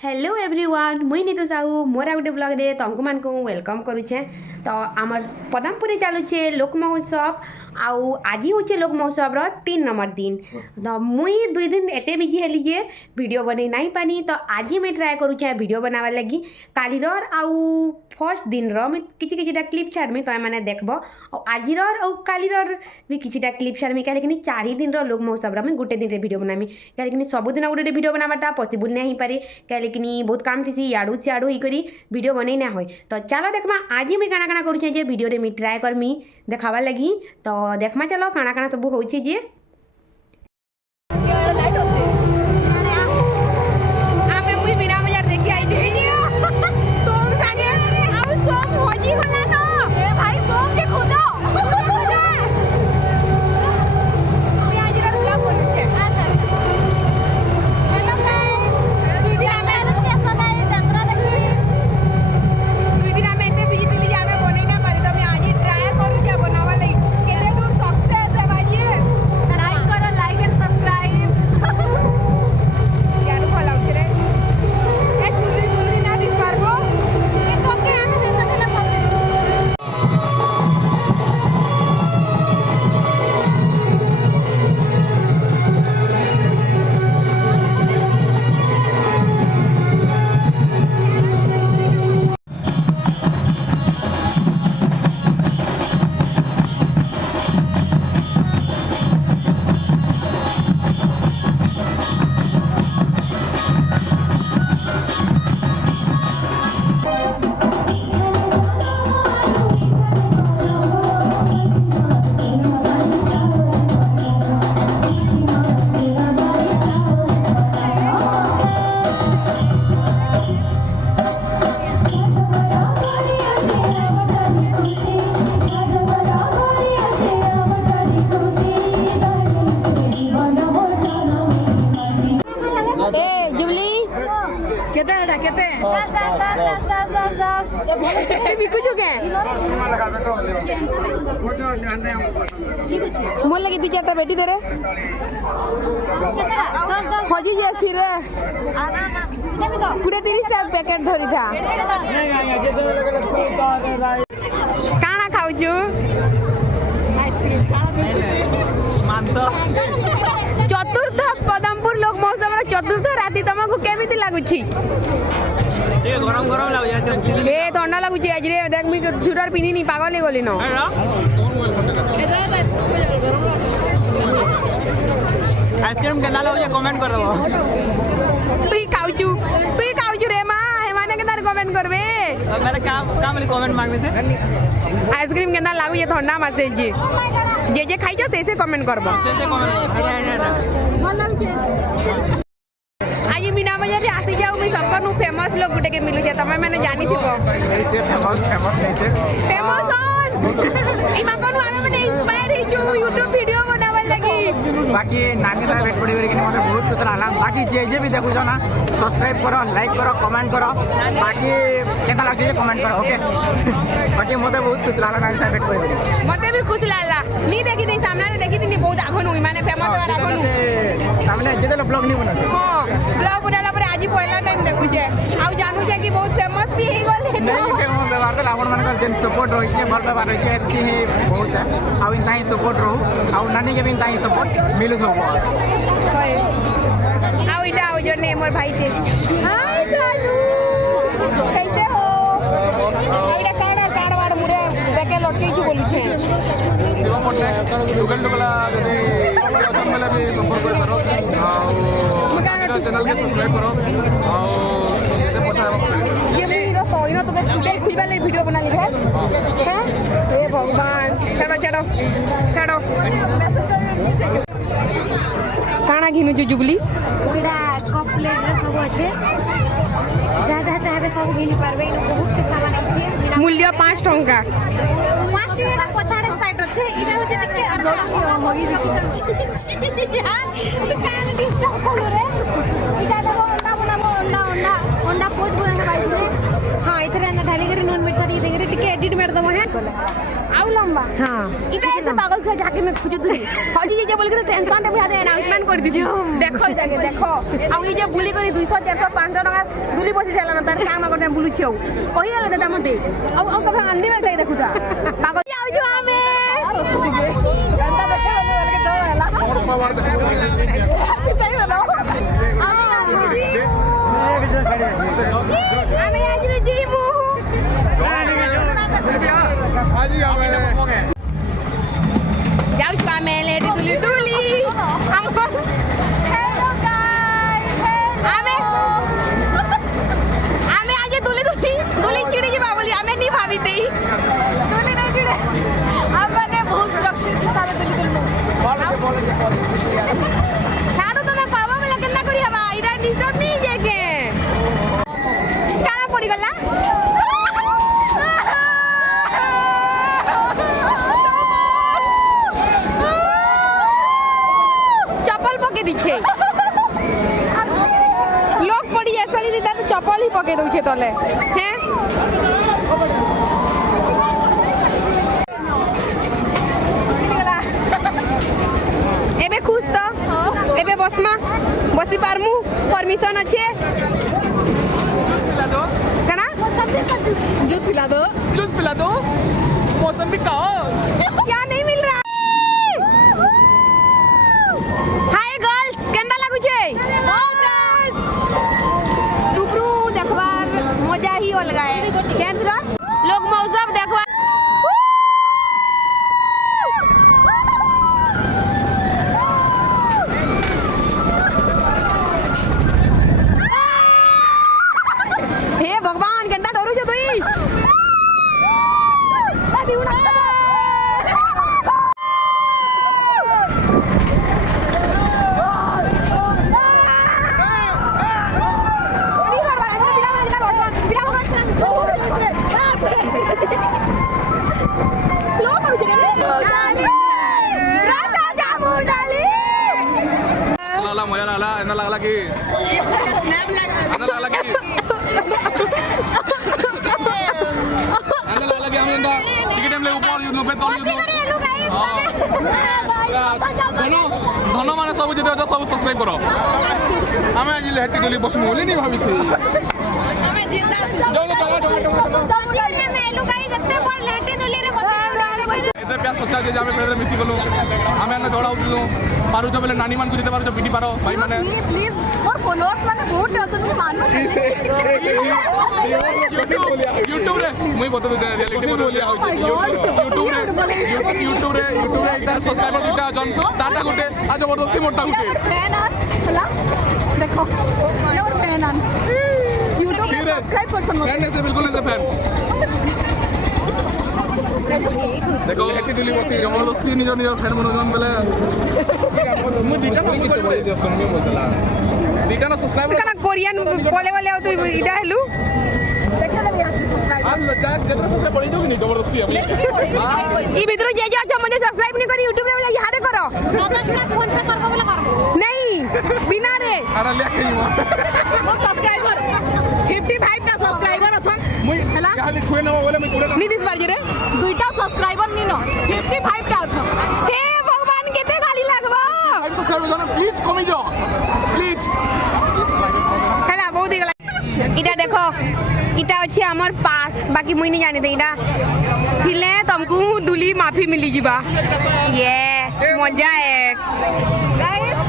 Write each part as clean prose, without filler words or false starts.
Hello everyone मुई नीतू साहू मोर गोटे blog रे तंकु मान को वेलकम करुचे। तो आमर पदमपुरी चलुचे लोक महोत्सव आउ आज हूँ लोक महोत्सव 3 नंबर दिन। तो मुई 2 दिन एत बिजी हेली जे वीडियो बन नहीं पानी। तो आज मुझे ट्राए करुचे वीडियो बनावा लगी कालीर आउ फर्स्ट दिन किसी क्लिप छाड़मी तो मैंने देखब आज कालीर भी किसी क्लिप छाड़मी कहीं 4 दिन लोक महोत्सव मुझे गोटे दिन वीडियो बनामी कहीं सबुदिन गोटे वीडियो बनावाटा पॉसिबल नहीं पारे कहीं बहुत काम थी इड़ू सियाड़ू होकर वीडियो बन ना हो। तो चलो देखमा आज मुझे काଣା काଣା करुचे जे वीडियो रे मुझे ट्राए करमी देखावा लगी। तो देखमा चलो काଣା काଣା सब होची जे मोर लगी 2-4टा बेटी दे रे हजी जासी रे 20-30टा पैकेट धरी था काना खाउछु आइसक्रीम मांस। चतुर्थ पदमपुर लोक महोत्सव चतुर्थ राति तुमको केमिति लागुछि? गरम गरम लागुछि ए ठंडा लागुछि आज रे देख मी स्वेटर पिनिनी पागल हे गली न। आइसक्रीम केना लागुछि कमेंट कर दबो। तुई खाउछु रे मां हेमाने के तार कमेंट करबे मेरे का वाली कमेंट मांगबे से आइसक्रीम केना लागुछि ठंडा मासे जे खाइछो से कमेंट करबो से कमेंट मन लागुछि। आज मीना बाजार रे आसी जाऊ मी सबको नु फेमस लोग गुटे के मिलु जे तमे माने जानि थिबो नहीं से फेमस नहीं से फेमस ऑन इमा कोन आमे माने इंस्पायर हे जो YouTube वीडियो बनावा लगी। बाकी नानी साहब भेट पड़ी कि मते बहुत खुश लागला। बाकी जे भी देखु ना सब्सक्राइब करो लाइक करो कमेंट करो बाकी केता लागछ कमेंट करो ओके। बाकी मते बहुत खुश लागला नानी साहब भेट पड़ी मते भी खुश लागला नी देखि नहीं सामने रे देखि तिनी बहुत आगन हुई माने फेमस होवार आगन से सामने जेते ब्लॉग नहीं बना हां ब्लॉग बनाला पर आज पहिला टाइम देखु छे आ जानू छे कि बहुत फेमस भी हे गले नहीं फेमस है बार आपण मानकर जेन सपोर्ट होई छे भल व्यवहार होई छे एतकी ही बहुत है आ इतना ही सपोर्ट रहू आ नानी के भी इतना ही सपोर्ट मिलु थो बस आओ इटा आओ जो ने मोर भाई छे हाय सालू कैसे हो आइडा काड वाड मुरे बेके लटकी छु बोली छे शिव पट्टनायक दुकान टोकला जदि अथम बेले भी संपर्क कर पारो आ चैनल के सब्सक्राइब करो आ एते पैसा ये मेरा कोइनो तो फुटेज खुलबा ले वीडियो बना ली है हैं हे भगवान छाड़ो काना घिनु छु जुबली एटा कप प्लेट रे सब अच्छे जा चाहे सब घिन पारबे इन बहुत के सामान अच्छे मूल्य 5 टंका 5 टका पछाड़े साइड अच्छे इटा होचे टिके गड़की होई जे यार तो कान डिस्टर्ब करो रे इटा देबो अंडा पोच बना के बाइछ रे हां इथरे ना ढाली करे नॉन मिर्चा दी देगे टिके एडिट मार दबो है। ଆଉ ଲମ୍ବା हाँ इटा ऐसे पागल छुआ जाके मैं खोजु तुनी हजी जे बोल के टेंशन टे बिहादे अनाउंसमेंट कर दी देखो जाके देखो आ ई जे बुली करी 200 400 500 टका दुली बसी जाला न तार काम करते बुलु छिउ कहि गले दादा मते अब कभी अंडी में जाई देखुता पागल आउ जो हमें जनता देखे बोले के तो होला और पावर देखो तई बोलो আমি আজ জীবু आज ही हमें जाऊ छुआ में लेडी दुली दुली हमको हेलो गाइस आमे आमे आज दुली दुली दुली चिड़ी जीवा बोली आमे नहीं भाभी तेई दुली नहीं चिड़े हम बने बहुत सुरक्षित हिसाब से दुली दुलमु छाड़ो तो मैं पावा में लगन ना करी हवा इरा डिस्टर्ब नहीं जेके काना पड़ी गला चप्पल पके दिखे लोग पड़ी ऐसा नहीं देता तो चप्पल ही पके दउछे तले हैं एबे खुश तो एबे बसमा बसी पारमु परमिशन अच्छे पिला दो कना जूस पिला दो मौसम भी खाओ क्या नहीं मिल रहा हाय गर्ल्स केंदा लागु छे सुप्रू देखबार मजा ही अलगा है केंद्र लोग मौसम देखबार हे भगवान केंदा डरू छे तुई लाला मजा लाला एना लागला की एना लागला की हम एंदा टिकट टाइम ले ऊपर यू नो पे तल यू नो धन माने सब जते अछ सब सब्सक्राइब करो हमें आज लेहटी गली बस मोली नहीं भाभी थी हमें जिंदा एते प्यार सोचा जे जाबे करे मिसी गलो हमें एना दौड़ा उठलु पारू जो बेले नानी मान को जते पारू जो पिटी पारो भाई माने प्लीज मोर फॉलोअर्स माने बहुत अछन मानो यूट्यूब रे मुई बता दे रियलिटी बता दे यूट्यूब रे इधर सब्सक्राइबर दुटा जन टाटा गुटे आज जबरदस्ती मोटा गुटे फैन आन हला देखो योर फैन आन यूट्यूब पे सब्सक्राइब कर सुनो फैन ऐसे बिल्कुल ऐसे फैन देखो हेटी दुली बसी जबरदस्ती निजर निजर फैन मनोजन बेले मु दिटा को कितो बोले जो सुनमी बोलला दिटा ना सब्सक्राइबर कना कोरियन बोले बोले तो इडा हेलु देखले भी आज सब्सक्राइब आप लज्जा जतरा सबसे बड़ी जो नहीं जबरदस्ती हम ई भितरो जे जे अच्छा मने सब्सक्राइब नहीं करी YouTube रे बोले यहाँ दे करो 50 टका फोन पे करबो बोले करबो नहीं बिना रे अरे ले के मोर सब्सक्राइबर 55 टा सब्सक्राइबर अछन मुई हला यहाँ लिखुए ना बोले मैं पूरा नीतीश बाजी रे दुईटा सब्सक्राइबर निनो 55 टा अछन हे भगवान केते गाली लागबो सब्सक्राइब जानो प्लीज कमी जाओ प्लीज हला बहुत ही गला इटा देखो इटा अछि हमर पास बाकी मुई नहीं जाने दे इटा थिले तुमको दुली माफी मिली जीबा ये मजा है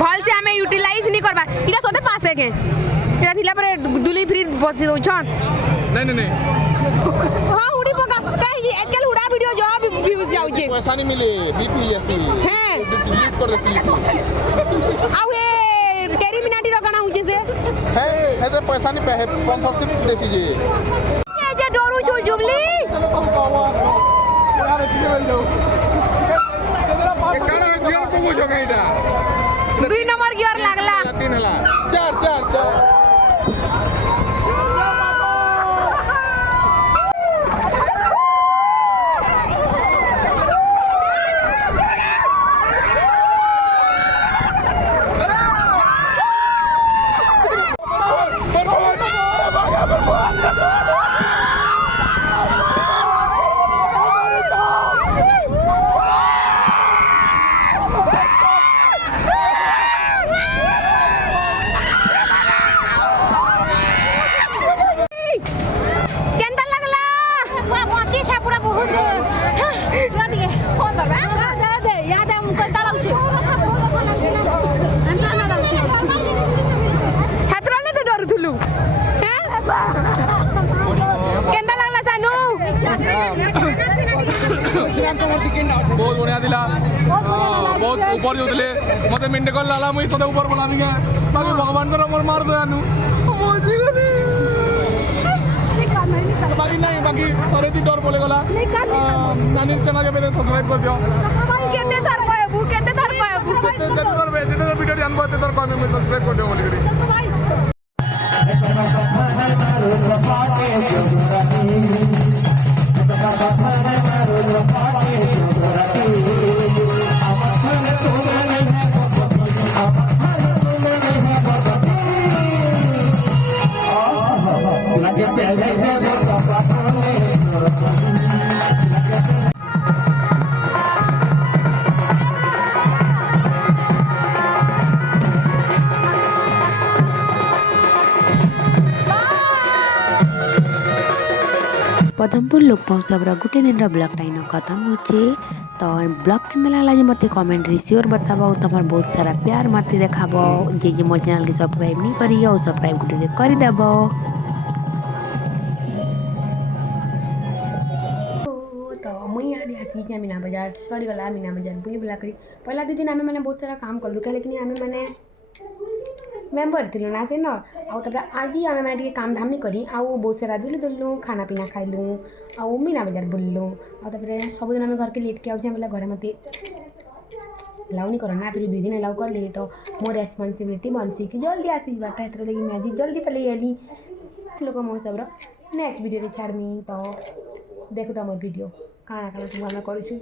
भल से हमें यूटिलाइज नहीं करबा इटा सते पास है के इटा थिला पर दुली फ्री बची दो छन नहीं हां उड़ी पका कहीं आजकल उड़ा वीडियो जो भी व्यूज जाउ छे पैसा नहीं मिले बीपी ऐसी हैं डिलीट कर देसी आउ ए टेरी मिनाटी रो गाना उजे से है तो पैसा नहीं पे स्पॉन्सरशिप देसी जी ए जे डरू छु जुबली यार इसके बोल दो तेरा पास गाना गियर को बुझो गईटा 2 नंबर गियर लागला 3 हला 4 Hey! କରୁଥିଲୁ କେନ୍ତା ଲାଗଲା ସାନୁ बहुत बढ़िया दिला बहुत ऊपर जाऊले मत मिंटे कल लाला मुई सदा ऊपर बोलामी के बाकी भगवान को मोर मार दो यानु मोजी गली बाकी नहीं बाकी थोड़े दी डर बोले गला नानी चैनल के पे सब्सक्राइब कर दियो केते धर पाएबू केते धर पाएबू जब कर बे जब वीडियो ध्यान बात तर पामे मैं सब्सक्राइब कर दियो बोली गली पदमपुर लोक महोत्सव गोटे दिन ब्लॉग टाइम खत्म होचे तो ब्लॉग के लागला जे मते कमेंट रे श्योर बताबो तमर बहुत सारा प्यार मते देखाबो जे मोर चैनल के सब्सक्राइब नहीं करियो सब्सक्राइब गुटे कर देबो तो मुई आदि हाथी के मीना बाजार सॉरी गला मीना बाजार बुली बुला करी पहला दिन आमे माने बहुत सारा काम करलु लेकिन आमे माने मेम्बर थिलु ना से न आउ तब आज आमे माने काम धाम नहीं करी आउ बहुत सारा दुली दुलु खाना पीना खाइलु आउ मीना बाजार बुललु आउ तब सब दिन आमे घर के लेट के आउ बेला घर मते लाउ नहीं करो ना फिर 2 दिन लाउ कर ले तो मोर रेस्पॉन्सिबिलिटी बनसी कि जल्दी आसी बाटा एतर लगी मैं जल्दी पले आली लोक महोत्सव नेक्स्ट वीडियो रे छाड़मी तो देखो तो मोर वीडियो काना काना सब हम करू छी